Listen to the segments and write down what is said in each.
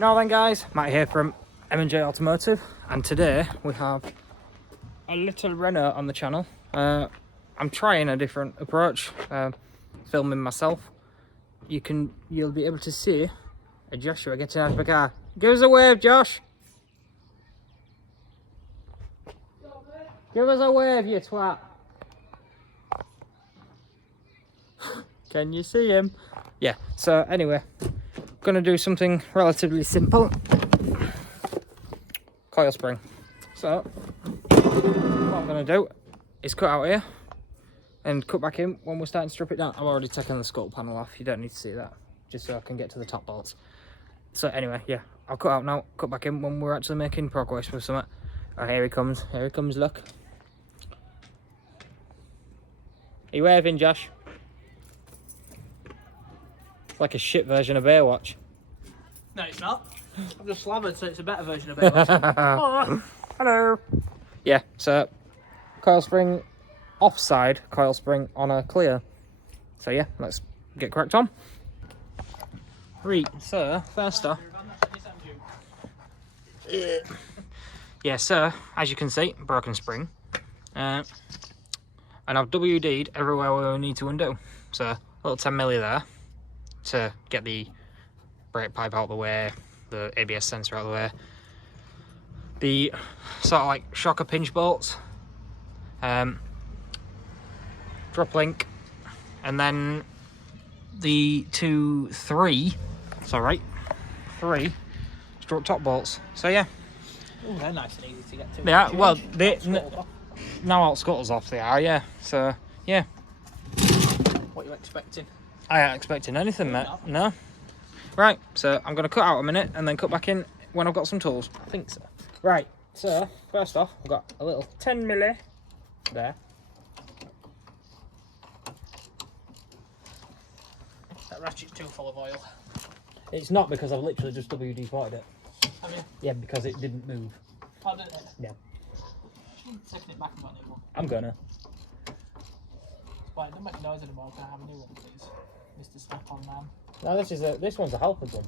Now then guys, Matt here from M&J Automotive, and today we have a little Renault on the channel. I'm trying a different approach, filming myself. You'll be able to see a Joshua getting out of the car. Give us a wave, Josh! Give us a wave, you twat! Can you see him? Yeah, so anyway, gonna do something relatively simple. Coil spring. So what I'm gonna do is cut out here and cut back in when we're starting to strip it down. I've already taken the scuttle panel off, you don't need to see that, just so I can get to the top bolts. So anyway, yeah, I'll cut out now, cut back in when we're actually making progress with something. Oh, here he comes, look. Are you waving, Josh? It's like a shit version of Baywatch. No, it's not. I've just slathered, so it's a better version of Baywatch. Oh. Hello. Yeah, so coil spring, offside coil spring on a Clio. So yeah, let's get cracked on. Right, so first off, yeah, so as you can see, broken spring, and I've WD'd everywhere where we need to undo. So a little 10mm there to get the brake pipe out of the way, the ABS sensor out of the way, the sort of like shocker pinch bolts, drop link, and then the three strut top bolts. So yeah. Ooh, they're nice and easy to get to. Yeah, well, now out scuttles off they are, yeah. So yeah. What are you expecting? I ain't expecting anything, mate. No. Right, so I'm going to cut out a minute and then cut back in when I've got some tools. I think so. Right, so first off, I've got a little 10mm there. That ratchet's too full of oil. It's not, because I've literally just WD-40'd it. Have you? Yeah, because it didn't move. Oh, didn't it? Yeah. Taking it back and got a new one. I'm gonna. Why, don't make a noise anymore. Can I have a new one, please? Mr. Snap-on Man. No, this one's a Halford one.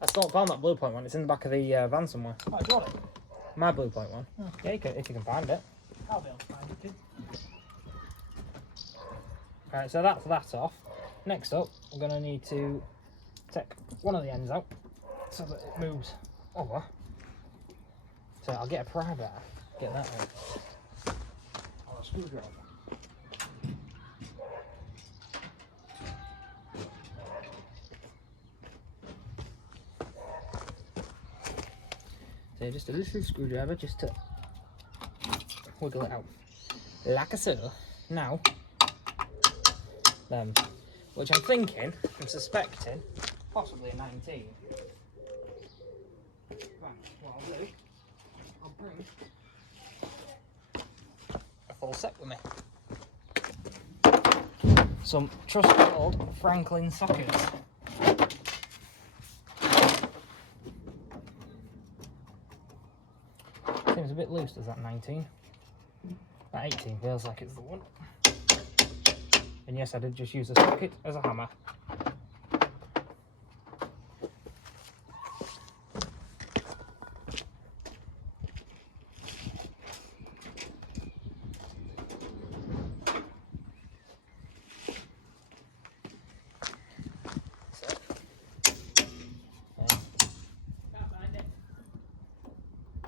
I still found that Blue Point one. It's in the back of the van somewhere. Oh, do you want it? My Blue Point one. Oh. Yeah, if you can find it. I'll be able to find it, kid. Alright, so that's that off. Next up, we're going to need to take one of the ends out so that it moves over. So I'll get a pry bar, get that out. Or a screwdriver. So just a little screwdriver just to wiggle it out. Like so. Now, which I'm thinking, I'm suspecting, possibly a 19. Right, what I'll do, I'll bring a full set with me. Some trusty old Franklin sockets. Seems a bit loose, does that 19? That 18 feels like it's the one. And yes, I did just use a socket as a hammer.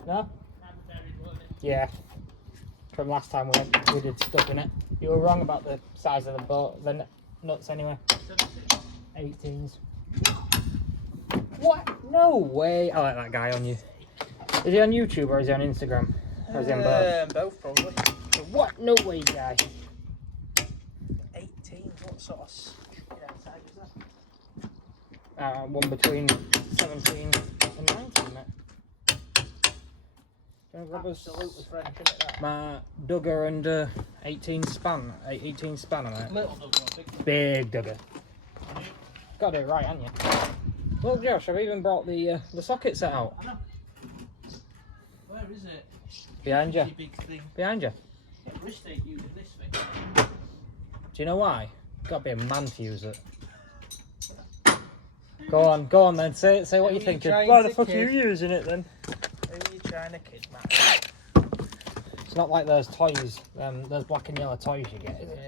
No? Yeah. From last time we did stuff in it. You were wrong about the size of the boat, the nuts anyway. 18s. What? No way! I like that guy on you. Is he on YouTube or is he on Instagram? Or is he on both? Both, probably. What? No way, guy. 18, what sort of size is that? One between 17 and 19, mate. Absolutely French, isn't it, that? My Duggar and 18 spanner, mate. Little Duggar, Big Duggar. Got to do it right, haven't you? Well, Josh, I've even brought the socket set out. I know. Where is it? Behind you. Big thing. Behind you. Yeah, wrist ain't using this thing. Do you know why? Got to be a man to use it. Go on then. Say what you're thinking. Why the fuck are you using it then? Who are you trying to kid, man? It's not like those toys, those black and yellow toys you get, is it?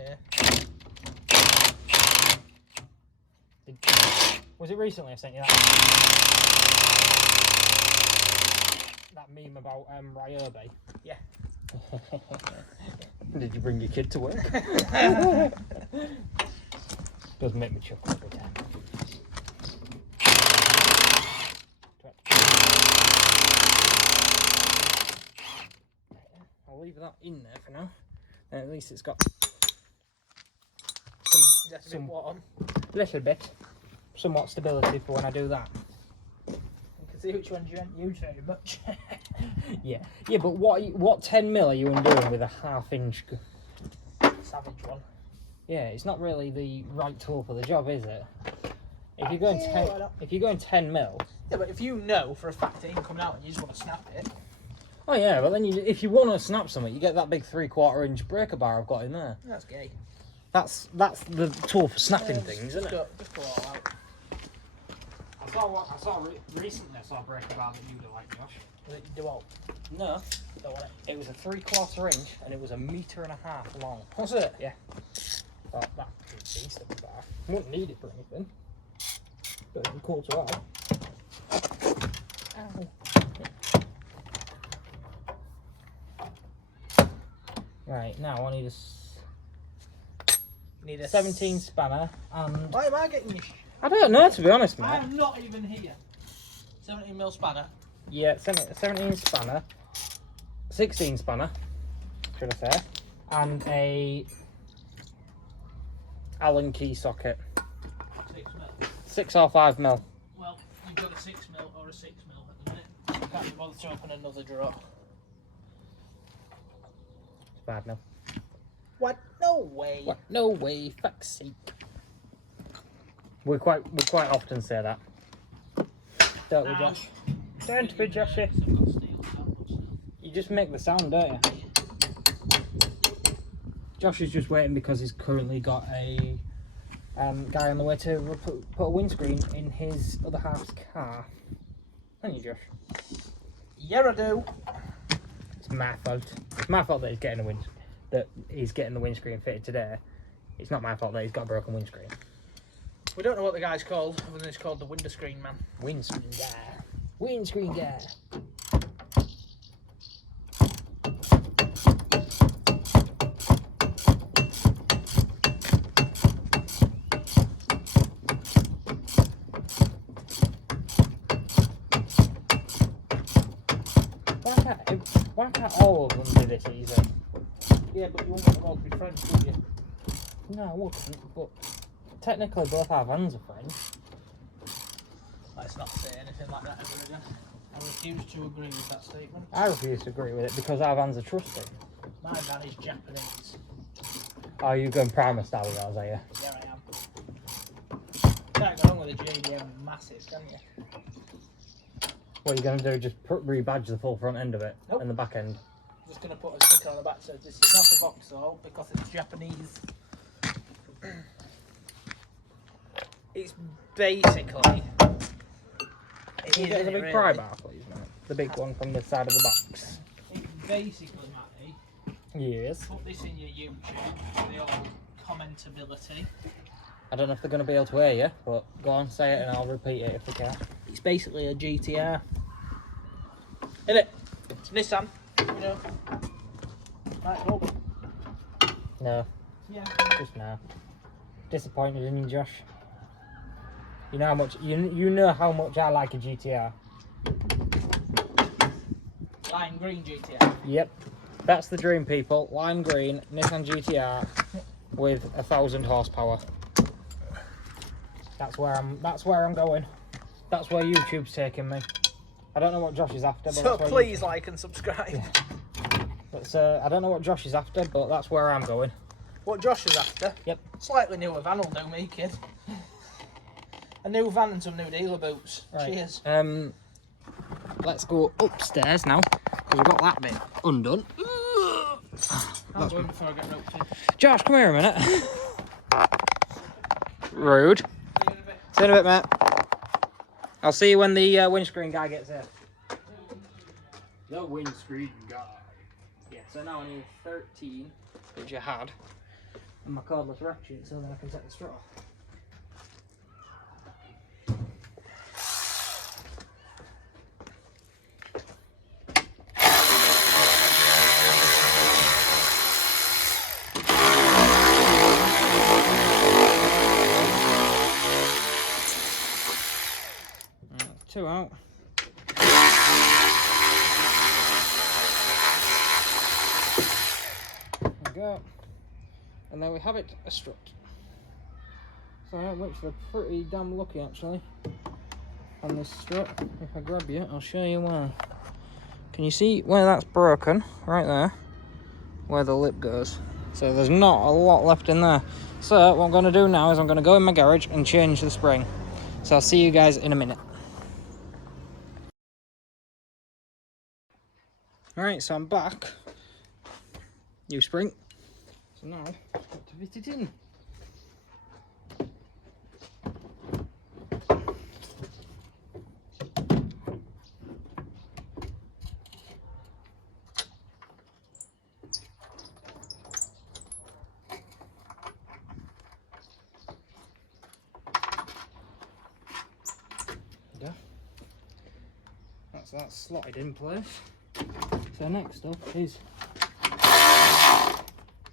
Yeah. Was it recently I sent you that meme about Ryobi? Yeah. Did you bring your kid to work? Does make me chuckle every time. I'll leave that in there for now. And at least it's got some little bit, somewhat stability for when I do that. You can see which ones you haven't used very much. Yeah, but what 10mm are you undoing with a 1/2 inch? Savage one. Yeah, it's not really the right tool for the job, is it? If you're going 10mm. Yeah, but if you know for a fact it ain't coming out and you just want to snap it. Oh yeah, but then if you want to snap something, you get that big 3/4 inch breaker bar I've got in there. That's gay. That's the tool for snapping things, isn't it? Just go all out. Recently I saw a breaker bar that you'd like, Josh. Was it DeWalt? No, Don't want it. it was a 3/4 inch and it was 1.5 meters long. Was it? Yeah. But that would be decent bar. Wouldn't need it for anything. But it'd be cool to have. Ow. Right, now I need a 17 spanner and... Why am I getting you? I don't know, to be honest, mate. I am not even here. 17mm spanner. Yeah, 17 spanner, 16 spanner, should I say, and a Allen key socket. 6mm. 6 or 5mm. Well, you've got a 6mm or a 6mm at the minute. I can't be bothered to open another drawer. 5mm. What? No way. What? No way, fuck's sake. We quite often say that. Don't we, Josh? Don't we, Joshy? You just make the sound, don't you? Josh is just waiting because he's currently got a guy on the way to put a windscreen in his other half's car. Haven't you, Josh? Yeah, I do. It's my fault. It's my fault that he's getting the windscreen fitted today. It's not my fault that he's got a broken windscreen. We don't know what the guy's called, other than it's called the window screen man. Windscreen guy. Windscreen guy. Why can't all of them do this easy? Yeah, but you won't want them all to be friends, would you? No, I wouldn't, but technically both our vans are friends. Let's not say anything like that ever again. I refuse to agree with that statement. I refuse to agree with it because our vans are trusty. My van is Japanese. Oh, you going primer style with yours, are you? There I am. Can't go wrong with a JDM massive, can you? What are you going to do? Just rebadge the full front end of it? Nope. And the back end? I'm just going to put a sticker on the back that says this is not a Vauxhall because it's Japanese. It's basically... Can you get the big pry bar, please, mate? The big one from the side of the box. It's basically, Matty, Yes. put this in your YouTube for the old commentability. I don't know if they're going to be able to hear you, but go on, say it and I'll repeat it if they can. It's basically a GTR. Isn't it? It's Nissan, you know. Right, hold it. No. Yeah. Just no. Disappointed in you, Josh. You know how much you know how much I like a GTR. Lime green GTR. Yep. That's the dream, people. Lime green Nissan GTR with 1,000 horsepower. That's where I'm going. That's where YouTube's taking me. I don't know what Josh is after, but So please like and subscribe. Yeah. But I don't know what Josh is after, but that's where I'm going. What Josh is after? Yep. Slightly newer van will do me, kid. A new van and some new dealer boots. Right. Cheers. Let's go upstairs now, because we've got that bit undone. I'm going before I get roped in. Josh, come here a minute. Rude. See you in a bit, mate. I'll see you when the windscreen guy gets here. The windscreen guy. Yeah, so now I need 13, which I had, and my cordless ratchet, so then I can take the strut off. Two out. There we go. And there we have it, a strut. So that looks pretty damn lucky actually on this strut. If I grab you, I'll show you where. Can you see where that's broken? Right there, where the lip goes. So there's not a lot left in there. So what I'm going to do now is I'm going to go in my garage and change the spring. So I'll see you guys in a minute. Alright, so I'm back. New spring. So now, got to fit it in. There. That's that slotted in place. So next up is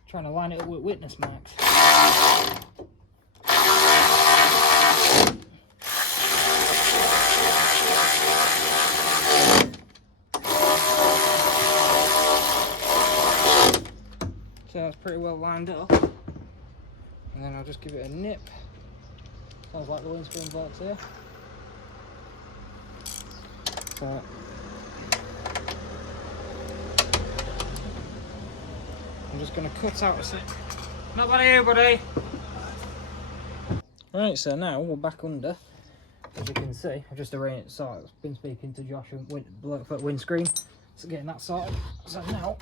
trying to line it up with witness marks. So that's pretty well lined up. And then I'll just give it a nip. Sounds like the windscreen bolts here. So I'm just going to cut out a sec. Not bad here, buddy! Right, so now we're back under. As you can see, I've just arranged it, so I've been speaking to Josh and Blackfoot windscreen. So getting that sorted. So now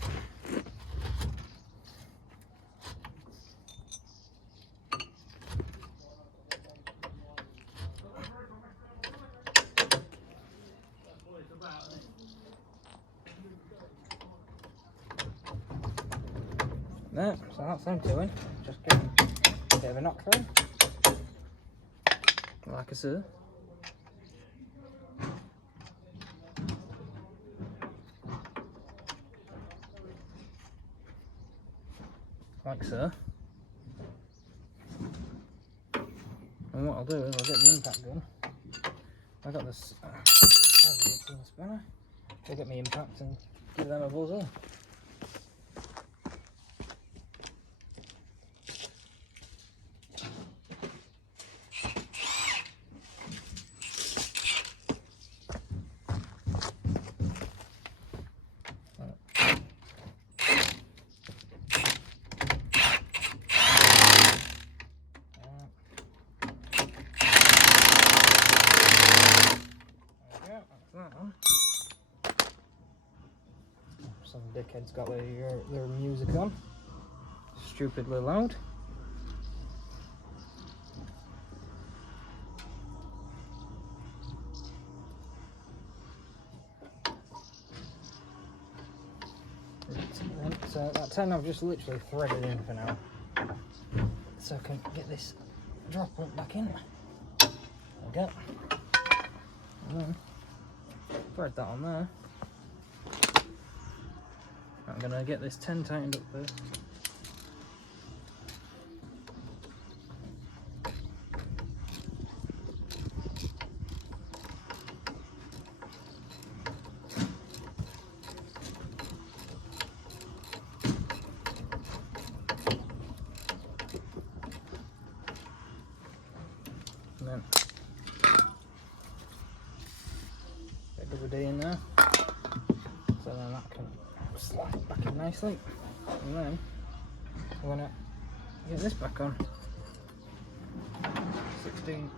there, so that's them two in. Just getting a bit of a knock through. Like I said. Like so. And what I'll do is I'll get the impact gun. I got this spinner. I'll get my impact and give them a buzzer. Some dickhead's got their music on. Stupidly loud. So that 10 I've just literally threaded in for now. So I can get this droplet back in. There we go. And then thread that on there. I'm going to get this 10 tightened up first. And then get double D in there. So then that can slide it back in nicely, and then I'm going to get this back on. 16.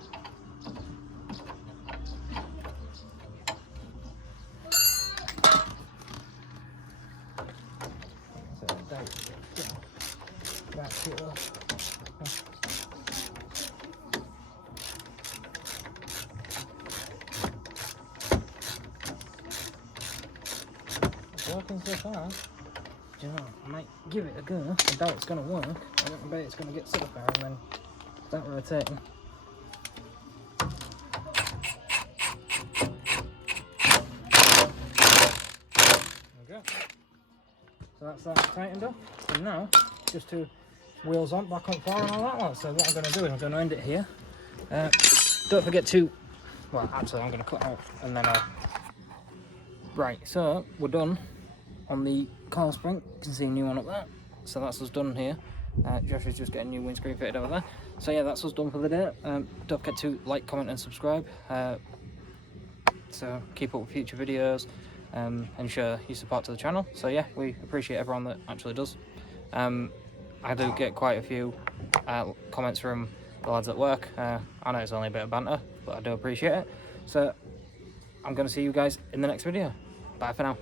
So back to it off. so far. Do you know, I might give it a go. I doubt it's going to work. I don't bet it's going to get set up there and then start rotating. There we go. So that's that tightened up. And now, just to wheels on, back on fire and all that one. So what I'm going to do is I'm going to end it here. Don't forget to, well actually I'm going to cut out and then I'll, right, so we're done on the coil spring. You can see a new one up there. So that's us done here. Josh is just getting a new windscreen fitted over there. So yeah, that's us done for the day. Don't forget to like, comment and subscribe. So keep up with future videos and show your support to the channel. So yeah, we appreciate everyone that actually does. I do get quite a few comments from the lads at work. I know it's only a bit of banter, but I do appreciate it. So I'm going to see you guys in the next video. Bye for now.